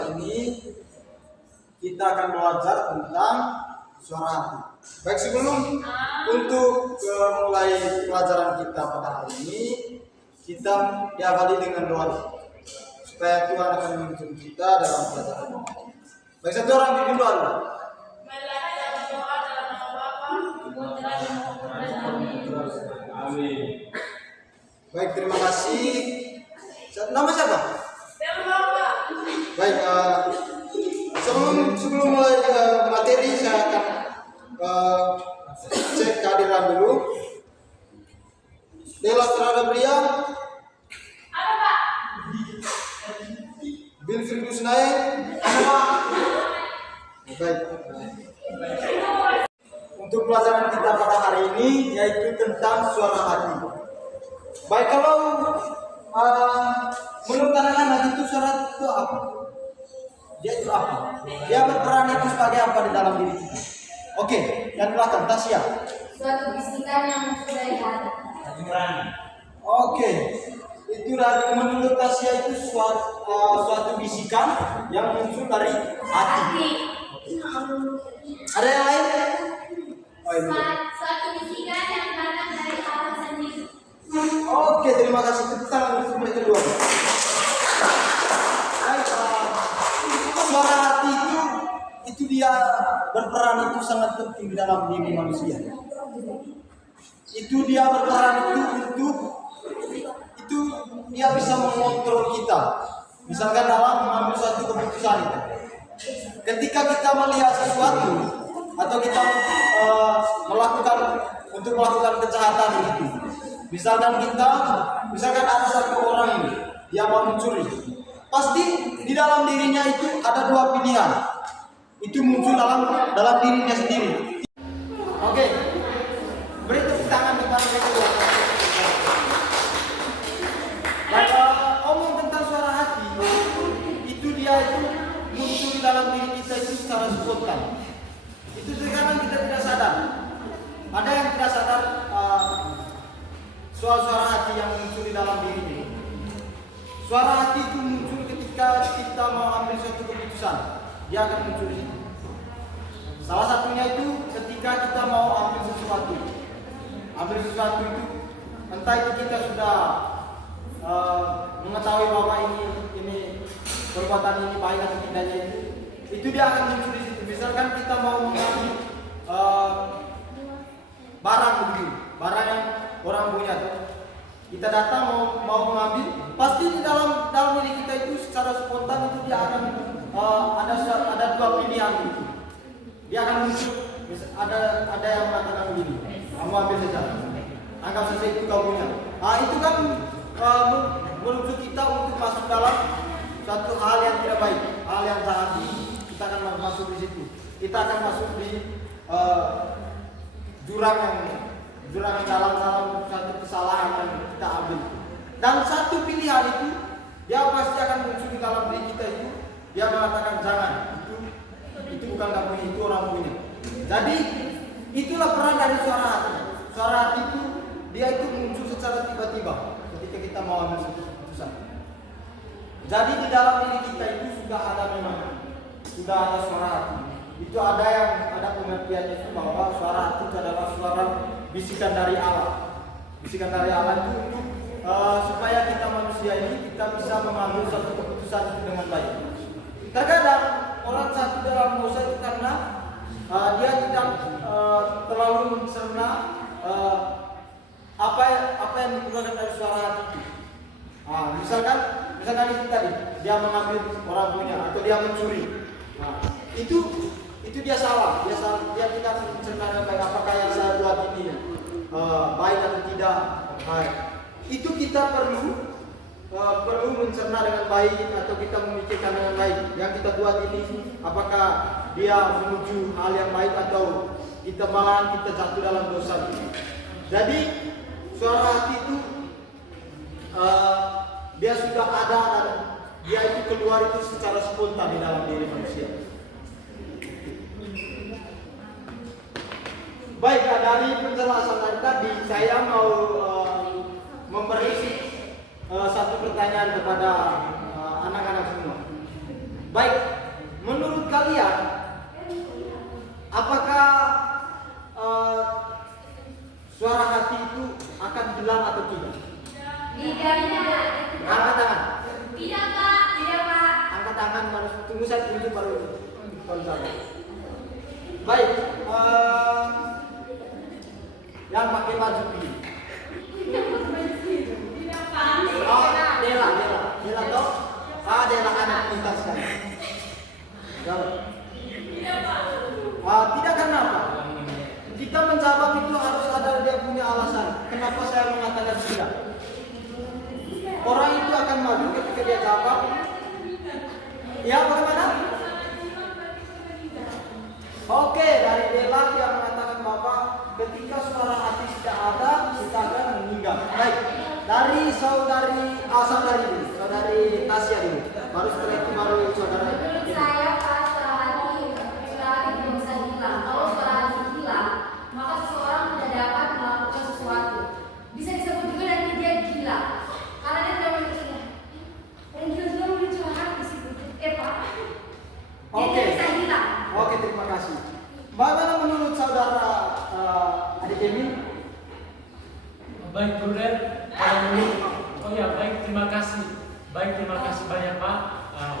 kali ini kita akan belajar tentang suara hati. Baik, sebelum untuk mulai pelajaran kita pada hari ini, kita diawali dengan doa supaya Tuhan akan menuntun kita dalam pelajaran ini. Baik, satu orang bikin doa dulu. Amin. Baik, terima kasih. Nama siapa? Baik, sebelum mulai materi saya akan cek kehadiran dulu. Dela terhadap Ria. Ada Pak. Bil Firdaus Naik. Ada Pak. Baik. Untuk pelajaran kita pada hari ini yaitu tentang suara hati. Baik, kalau menurut anak-anak itu suara hati itu apa? Dia itu apa? Dia berperan itu sebagai apa di dalam diri kita? Oke, yang belakang Tasya. Suatu bisikan yang muncul dari hati. Oke, itu dari menurut Tasya itu suatu bisikan yang muncul dari hati. Ada yang lain? Oh, ini. Suatu bisikan yang datang dari hati sendiri. Oke, terima kasih. Tepuk tangan untuk mereka kedua. Baik, suara hati itu dia berperan itu sangat penting di dalam diri manusia. Itu dia berperan itu dia bisa mengontrol kita. Misalkan dalam mengambil suatu keputusan itu. Ketika kita melihat sesuatu atau kita melakukan kejahatan itu. Misalkan ada satu orang ini yang mau mencuri, pasti di dalam dirinya itu ada dua pilihan. Itu muncul dalam dirinya sendiri. Oke, beri tepuk tangan kepada mereka. Baik, omong tentang suara hati, itu dia itu muncul di dalam diri kita itu secara spontan. Itu sekarang kita tidak sadar. Ada yang tidak sadar suara hati yang muncul di dalam diri ini. Suara hati itu muncul ketika kita mau ambil suatu keputusan. Dia akan muncul di situ. Salah satunya itu ketika kita mau ambil sesuatu. Ambil sesuatu itu, entah itu kita sudah mengetahui bahwa ini perbuatan ini baik atau tidaknya itu dia akan muncul di situ. Misalkan kita mau mengambil barang begitu, barang yang orang punya, kita datang mau mengambil, pasti di dalam diri kita itu secara spontan itu dia akan ada dua pilihan gitu. Dia akan muncul, ada yang mengatakan begini, kamu ambil saja, anggap saja itu kau punya. Itu kan menuju kita untuk masuk dalam satu hal yang tidak baik, hal yang jahat. Kita akan masuk di situ. Kita akan masuk di jurang yang dalam satu kesalahan yang kita ambil. Dan satu pilihan itu dia pasti akan muncul di dalam diri kita itu. Dia mengatakan jangan, itu bukan kamu, itu orang punya. Jadi itulah peran dari suara hati. Suara hati itu dia itu muncul secara tiba-tiba ketika kita mau ambil satu keputusan. Jadi di dalam diri kita itu sudah ada suara hati. Itu ada pengertiannya itu bahwa suara hati itu adalah suara bisikan dari Allah. Bisikan dari Allah itu untuk supaya kita manusia ini kita bisa mengambil suatu keputusan itu dengan baik. Terkadang orang satu dalam dosa itu karena dia tidak terlalu mencerna apa yang dikeluarkan dari suara hati itu. Misalkan itu tadi dia mengambil orang punya atau dia mencuri. Itu dia salah. Dia tidak mencerna dengan baik apakah yang saya buat ini baik atau tidak. Itu kita perlu mencerna dengan baik atau kita memikirkan dengan baik. Yang kita buat ini apakah dia menuju hal yang baik atau kita jatuh dalam dosa. Jadi suara hati itu dia sudah ada dan dia itu keluar itu secara spontan di dalam diri manusia. Baik, dari penjelasan tadi saya mau memberi satu pertanyaan kepada anak-anak semua. Baik, menurut kalian apakah suara hati itu akan hilang atau tidak? Tidak. Angkat tangan. Tidak, Pak. Tidak, Pak. Angkat tangan, harus tunggu saya tunjuk baru konsul. Baik, yang pakai baju biru. Oh, Dela toh? Dela anak pintar sekali. Jawab. Tidak, karena apa? Kita menjawab itu harus ada dia punya alasan. Kenapa saya mengatakan tidak? Orang itu akan maju ketika dia jawab. Ya, bagaimana? Oke, dari Dela yang mengatakan bahwa ketika suara hati tidak ada, kita akan meninggal. Baik, dari saudari Tasya dulu. Baru setelah itu baru saudara. Menurut saya, Pak, suara hati belum bisa hilang. Kalau suara hati hilang, maka seseorang tidak dapat melakukan sesuatu. Bisa disebut juga nanti dia gila. Karena dia tidak memiliki. Dan gila-gila memiliki suara hati disebut. Pak. Dia Oke. tidak bisa hilang. Oke, terima kasih. Bagaimana menurut saudara Adik Emin? Baik, Bruder. Oh ya, baik, terima kasih. Baik, terima kasih banyak, Pak.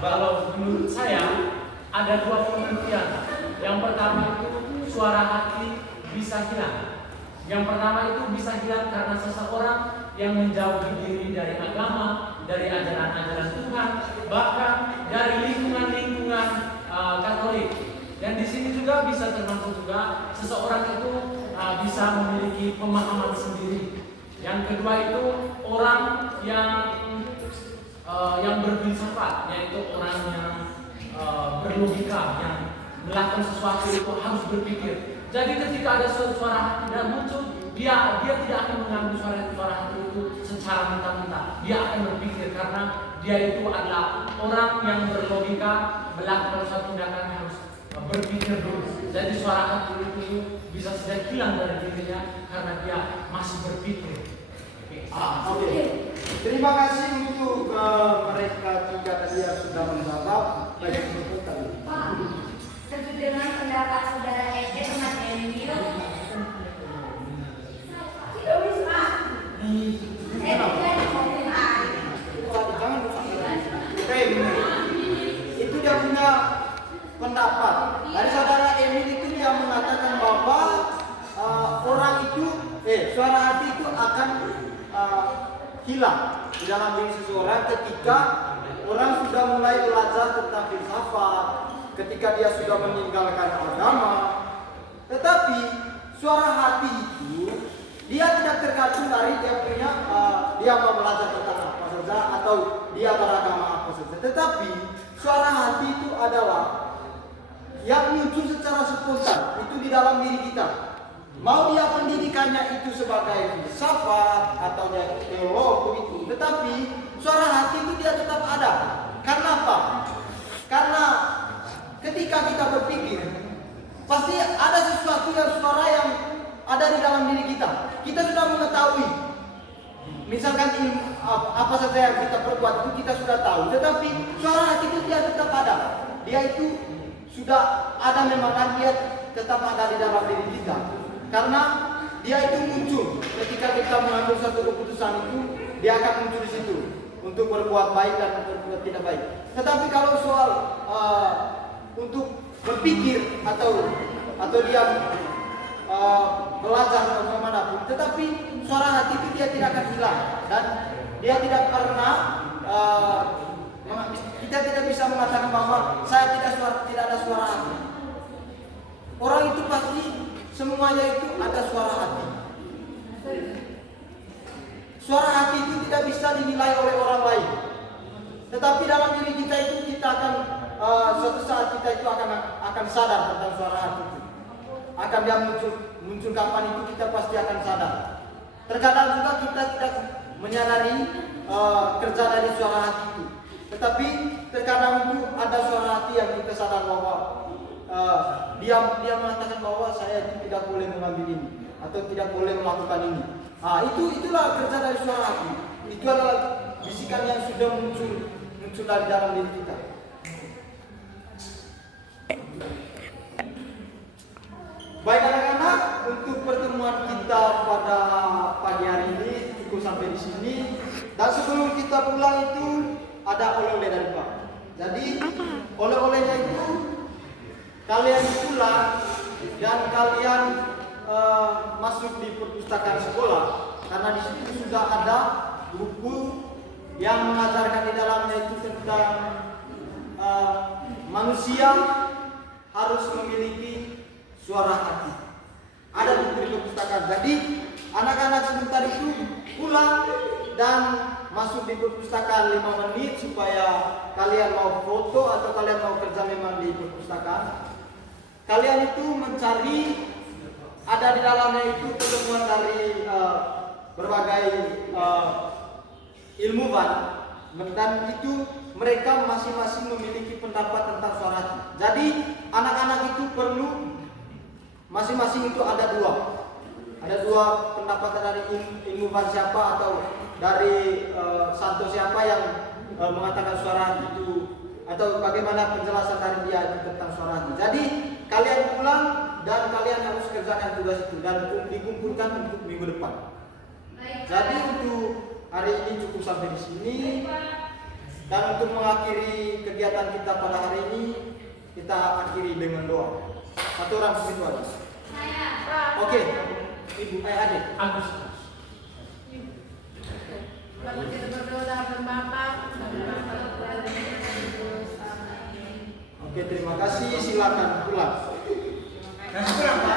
Kalau menurut saya ada dua pengertian. Yang pertama itu suara hati bisa hilang. Yang pertama itu bisa hilang karena seseorang yang menjauhi diri dari agama, dari ajaran-ajaran Tuhan, bahkan dari lingkungan-lingkungan Katolik. Dan di sini juga bisa termasuk juga seseorang itu bisa memiliki pemahaman sendiri. Yang kedua itu orang yang berfilsafat, yaitu orang yang berlogika, yang melakukan sesuatu itu harus berpikir. Jadi ketika ada suara hati dan muncul, dia tidak akan mengambil suara hati itu secara mentah-mentah. Dia akan berpikir karena dia itu adalah orang yang berlogika, melakukan suatu tindakan harus berpikir dulu. Jadi suara hati itu bisa saja hilang dari dirinya karena dia masih berpikir. Oke. Terima kasih untuk mereka tiga tadi yang sudah menjawab. Baik, untuk kami. Pak, setuju dengan pendapat saudara Eke teman Emil. Tidak bisa. Jangan rusak. Oke, itu dia punya pendapat. Dari saudara Emil itu dia mengatakan bahwa suara hati itu akan hilang di dalam diri seseorang ketika orang sudah mulai belajar tentang filsafat, ketika dia sudah meninggalkan agama. Tetapi suara hati itu dia tidak tergantung dari dia punya dia mau belajar tentang apa saja atau dia beragama apa saja. Tetapi suara hati itu adalah yang muncul secara spontan itu di dalam diri kita. Mau dia pendidikannya itu sebagai filsafat atau dia teolog itu, tetapi suara hati itu dia tetap ada. Karena apa? Karena ketika kita berpikir, pasti ada sesuatu suara yang ada di dalam diri kita. Kita sudah mengetahui. Misalkan apa saja yang kita perbuat itu kita sudah tahu, tetapi suara hati itu dia tetap ada. Dia itu sudah ada, memang dia tetap ada di dalam diri kita. Karena dia itu muncul ketika kita mengambil satu keputusan itu, dia akan muncul di situ untuk berbuat baik dan berbuat tidak baik. Tetapi kalau soal untuk berpikir atau dia belajar atau bagaimanapun, tetapi suara hati itu dia tidak akan hilang dan dia tidak pernah kita tidak bisa mengatakan bahwa saya tidak ada suara hati. Orang itu pasti semuanya itu ada suara hati. Suara hati itu tidak bisa dinilai oleh orang lain. Tetapi dalam diri kita itu kita akan suatu saat kita itu akan sadar tentang suara hati itu. Akan dia muncul kapan itu kita pasti akan sadar. Terkadang juga kita tidak menyadari kerja dari suara hati itu. Tetapi terkadang itu ada suara hati yang kita sadar bahwa dia mengatakan bahwa saya itu tidak boleh mengambil ini atau tidak boleh melakukan ini. Itulah kerja dari suara hati. Itu adalah bisikan yang sudah muncul dari dalam diri kita. Baik anak-anak, untuk pertemuan kita pada pagi hari ini cukup sampai di sini. Dan sebelum kita pulang itu ada oleh-oleh dari Pak. Jadi oleh-olehnya itu kalian pulang dan kalian masuk di perpustakaan sekolah, karena di situ sudah ada buku yang mengajarkan di dalamnya itu tentang manusia harus memiliki suara hati. Ada buku di perpustakaan. Jadi anak-anak sebentar itu pulang dan masuk di perpustakaan 5 menit supaya kalian mau foto atau kalian mau kerja memang di perpustakaan. Kalian itu mencari, ada di dalamnya itu pertemuan dari berbagai ilmuwan, dan itu mereka masing-masing memiliki pendapat tentang suara hati. Jadi anak-anak itu perlu masing-masing itu ada dua pendapat dari ilmuwan siapa atau dari santo siapa yang mengatakan suara hati itu, atau bagaimana penjelasan dari dia itu tentang suara hati. Jadi kalian pulang dan kalian harus kerjakan tugas itu dan dikumpulkan untuk minggu depan. Jadi untuk hari ini cukup sampai di sini. Dan untuk mengakhiri kegiatan kita pada hari ini, kita akhiri dengan doa. Satu orang begitu aja. Oke, Ibu, adik. Agus. Lalu kita berdoa dalam Bapa. Oke, terima kasih. Silakan pulang. Kasih berapa?